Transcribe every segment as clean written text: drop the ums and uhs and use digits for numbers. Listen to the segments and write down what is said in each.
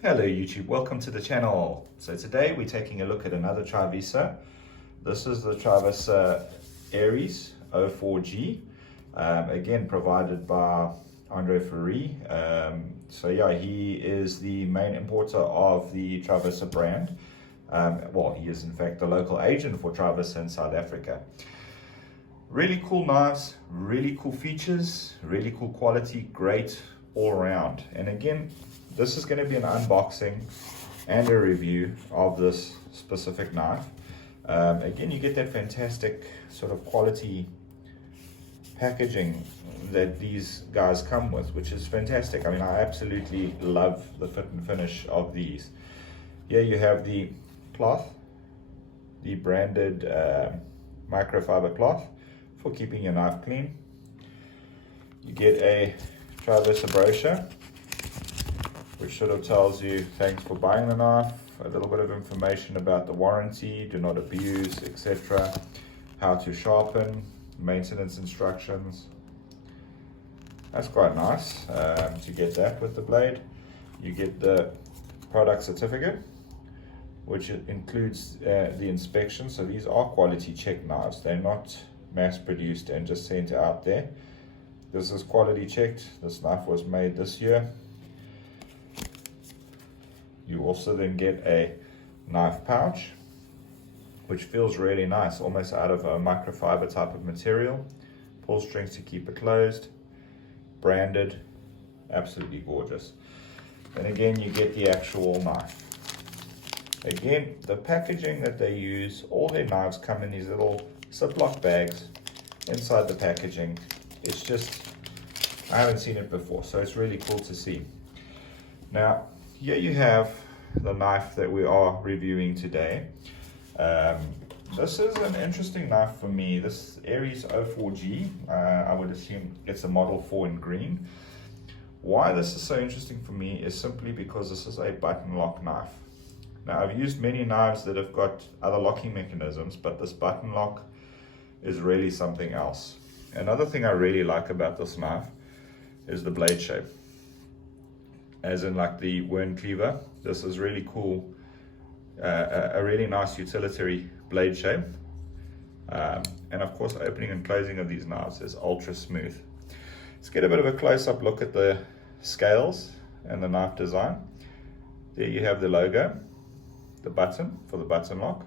Hello YouTube, welcome to the channel. So today we're taking a look at another Trivisa. This is the Trivisa Aries 04G, again provided by Fillet. So yeah, he is the main importer of the Trivisa brand. Well, he is in fact the local agent for Trivisa in South Africa. Really cool knives, really cool features, really cool quality, great all around. And again, this is going to be an unboxing and a review of this specific knife. Again, you get that fantastic sort of quality packaging that these guys come with, which is fantastic. I mean, I absolutely love the fit and finish of these. Here you have the cloth, the branded microfiber cloth for keeping your knife clean. You get a Trivisa brochure, which sort of tells you thanks for buying the knife, a little bit of information about the warranty, do not abuse, etc., how to sharpen, maintenance instructions. That's quite nice to get that with the blade. You get the product certificate, which includes the inspection. So these are quality check knives. They're not mass produced and just sent out there. This is quality checked. This knife was made this year. You also then get a knife pouch, which feels really nice, almost out of a microfiber type of material. Pull strings to keep it closed, branded, absolutely gorgeous. And again, you get the actual knife. Again, the packaging that they use, all their knives come in these little Ziploc bags inside the packaging. It's just, I haven't seen it before, so it's really cool to see. Now, here you have the knife that we are reviewing today. This is an interesting knife for me. This Aries 04G, I would assume it's a Model 4 in green. Why this is so interesting for me is simply because this is a button lock knife. Now, I've used many knives that have got other locking mechanisms, but this button lock is really something else. Another thing I really like about this knife is the blade shape. As in like the worn cleaver, this is really cool, a really nice utilitarian blade shape. And of course, the opening and closing of these knives is ultra smooth. Let's get a bit of a close-up look at the scales and the knife design. There you have the logo, the button for the button lock.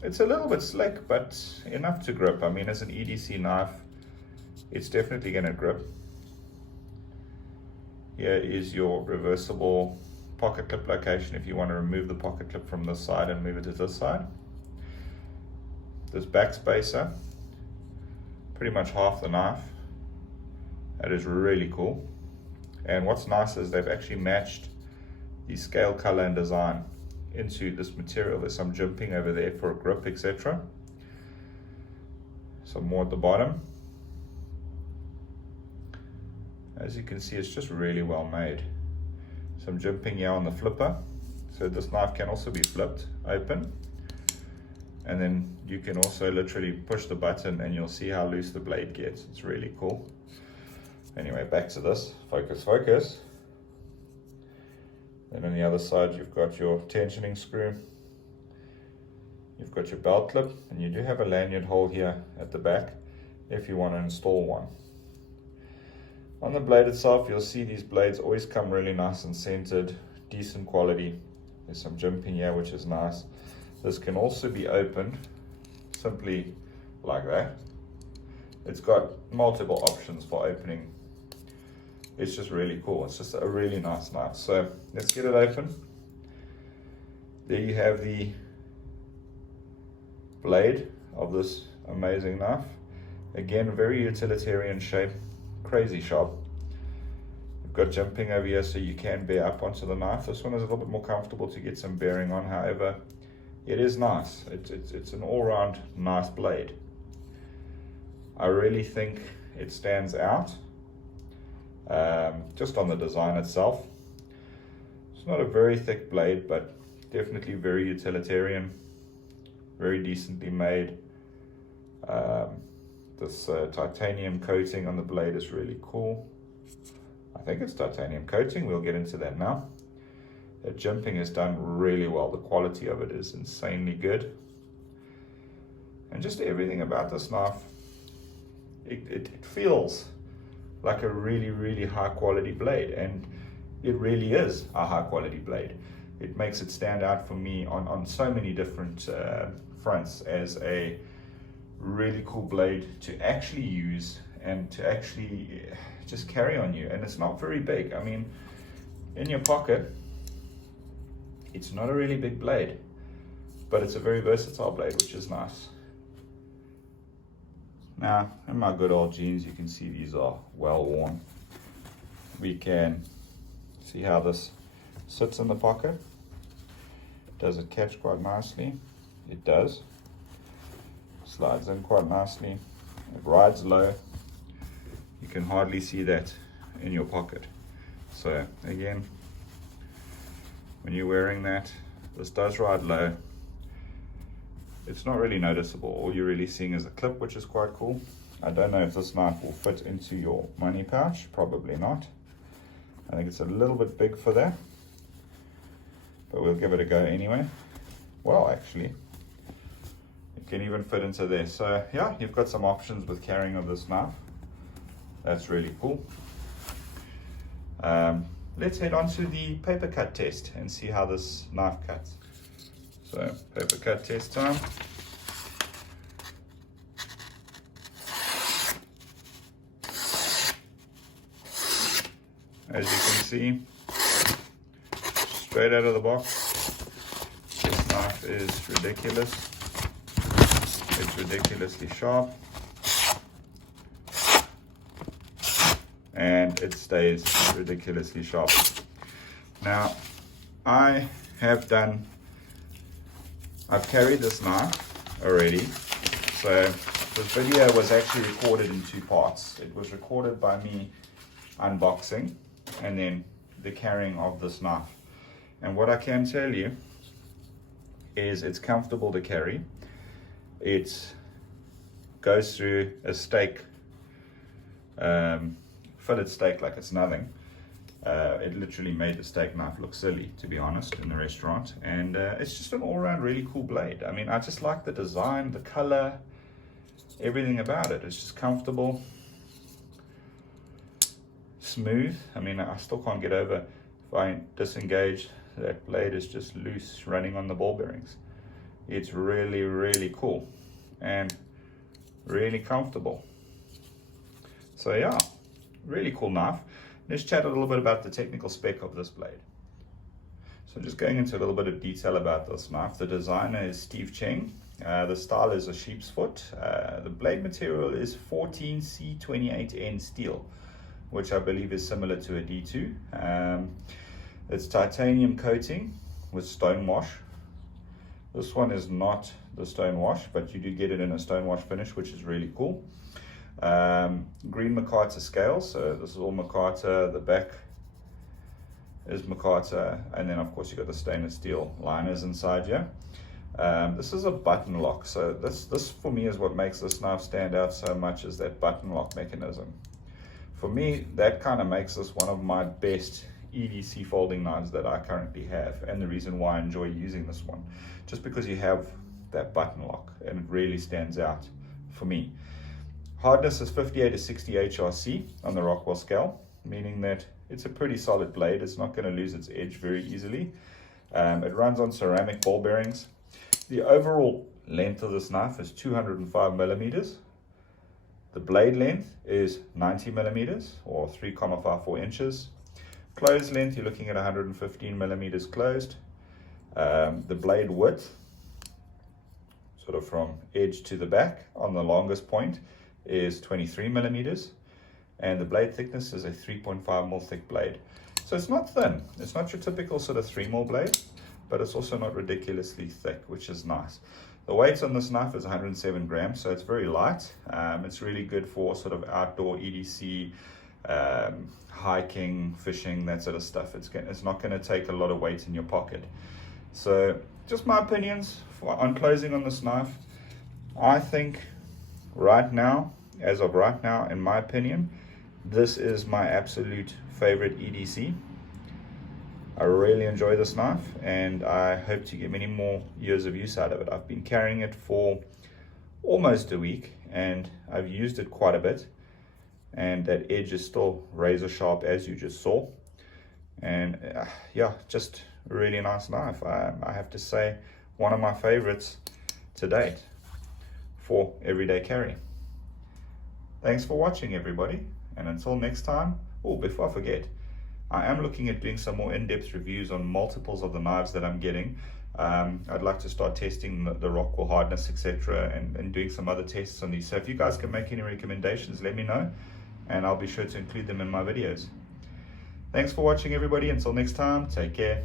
It's a little bit slick, but enough to grip. I mean, as an EDC knife, it's definitely going to grip. Here is your reversible pocket clip location if you want to remove the pocket clip from this side and move it to this side. This back spacer, pretty much half the knife. That is really cool. And what's nice is they've actually matched the scale, color, and design into this material. There's some jimping over there for a grip, etc. Some more at the bottom. As you can see, it's just really well made. Some jimping here on the flipper. So this knife can also be flipped open. And then you can also literally push the button and you'll see how loose the blade gets. It's really cool. Anyway, back to this. Focus, focus. Then on the other side, you've got your tensioning screw. You've got your belt clip, and you do have a lanyard hole here at the back if you want to install one. On the blade itself, you'll see these blades always come really nice and centered, decent quality. There's some jimping here, which is nice. This can also be opened simply like that. It's got multiple options for opening. It's just really cool. It's just a really nice knife. So let's get it open. There you have the blade of this amazing knife. Again, very utilitarian shape. Crazy sharp. You've got jimping over here so you can bear up onto the knife. This one is a little bit more comfortable to get some bearing on. However, it is nice. It's an all-round nice blade. I really think it stands out just on the design itself. It's not a very thick blade, but definitely very utilitarian, very decently made. This titanium coating on the blade is really cool. I think it's titanium coating. We'll get into that now. The jimping is done really well. The quality of it is insanely good. And just everything about this knife, it feels like a really, really high quality blade, and it really is a high quality blade. It makes it stand out for me on so many different fronts as a really cool blade to actually use and to actually just carry on you. And it's not very big. I mean, in your pocket, it's not a really big blade, but it's a very versatile blade, which is nice. Now, in my good old jeans, you can see these are well worn. We can see how this sits in the pocket. Does it catch quite nicely? It does. Slides in quite nicely. It rides low. You can hardly see that in your pocket. So again, when you're wearing that, this does ride low. It's not really noticeable. All you're really seeing is a clip, which is quite cool. I don't know if this knife will fit into your money pouch. Probably not. I think it's a little bit big for that, but we'll give it a go anyway. Well, actually, it can even fit into there. So yeah, you've got some options with carrying of this knife. That's really cool. Let's head on to the paper cut test and see how this knife cuts. So, paper cut test time. As you can see, straight out of the box, this knife is ridiculous. It's ridiculously sharp. And it stays ridiculously sharp. Now, I've carried this knife already. So this video was actually recorded in two parts. It was recorded by me unboxing and then the carrying of this knife. And what I can tell you is it's comfortable to carry. It goes through a steak, fillet steak like it's nothing. It literally made the steak knife look silly, to be honest, in the restaurant. And it's just an all-around really cool blade. I mean, I just like the design, the color, everything about it. It's just comfortable, smooth. I mean, I still can't get over, if I disengage, that blade is just loose, running on the ball bearings. It's really, really cool and really comfortable. So yeah, really cool knife. Let's chat a little bit about the technical spec of this blade. So just going into a little bit of detail about this knife. The designer is Steve Cheng. The style is a sheep's foot. The blade material is 14C28N steel, which I believe is similar to a D2. It's titanium coating with stone wash. This one is not the stone wash, but you do get it in a stone wash finish, which is really cool. Green micarta scales, so this is all micarta. The back is micarta, and then of course you've got the stainless steel liners inside here. This is a button lock, so this for me is what makes this knife stand out so much, is that button lock mechanism. For me, that kind of makes this one of my best EDC folding knives that I currently have, and the reason why I enjoy using this one, just because you have that button lock and it really stands out for me. Hardness is 58 to 60 HRC on the Rockwell scale, meaning that it's a pretty solid blade. It's not going to lose its edge very easily. It runs on ceramic ball bearings. The overall length of this knife is 205 millimeters. The blade length is 90 millimeters, or 3,54 inches. Closed length, you're looking at 115 millimeters closed. The blade width, sort of from edge to the back on the longest point, is 23 millimeters, and the blade thickness is a 3.5 mil thick blade. So it's not thin. It's not your typical sort of 3 mil blade, but it's also not ridiculously thick, which is nice. The weight on this knife is 107 grams, so it's very light. It's really good for sort of outdoor EDC, hiking, fishing, that sort of stuff. It's not going to take a lot of weight in your pocket. So just my opinions on closing on this knife. I think right now, as of right now, in my opinion, This is my absolute favorite EDC. I really enjoy this knife, and I hope to get many more years of use out of it. I've been carrying it for almost a week, and I've used it quite a bit, and that edge is still razor sharp, as you just saw. And yeah, just a really nice knife. I have to say, one of my favorites to date for everyday carry. Thanks for watching, everybody, and until next time. Oh, before I forget, I am looking at doing some more in-depth reviews on multiples of the knives that I'm getting. I'd like to start testing the rock wool hardness, etc., and doing some other tests on these. So if you guys can make any recommendations, let me know, and I'll be sure to include them in my videos. Thanks for watching, everybody. Until next time, take care.